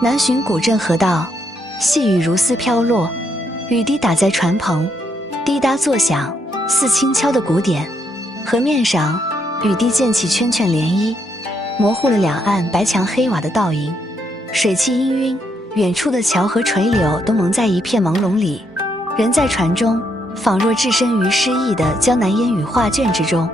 南浔古镇河道，细雨如丝飘落，雨滴打在船篷，滴答作响，似轻敲的鼓点。河面上，雨滴溅起圈圈涟漪，模糊了两岸白墙黑瓦的倒影。水汽氤氲，远处的桥和垂柳都蒙在一片朦胧里。人在船中，仿若置身于诗意的江南烟雨画卷之中。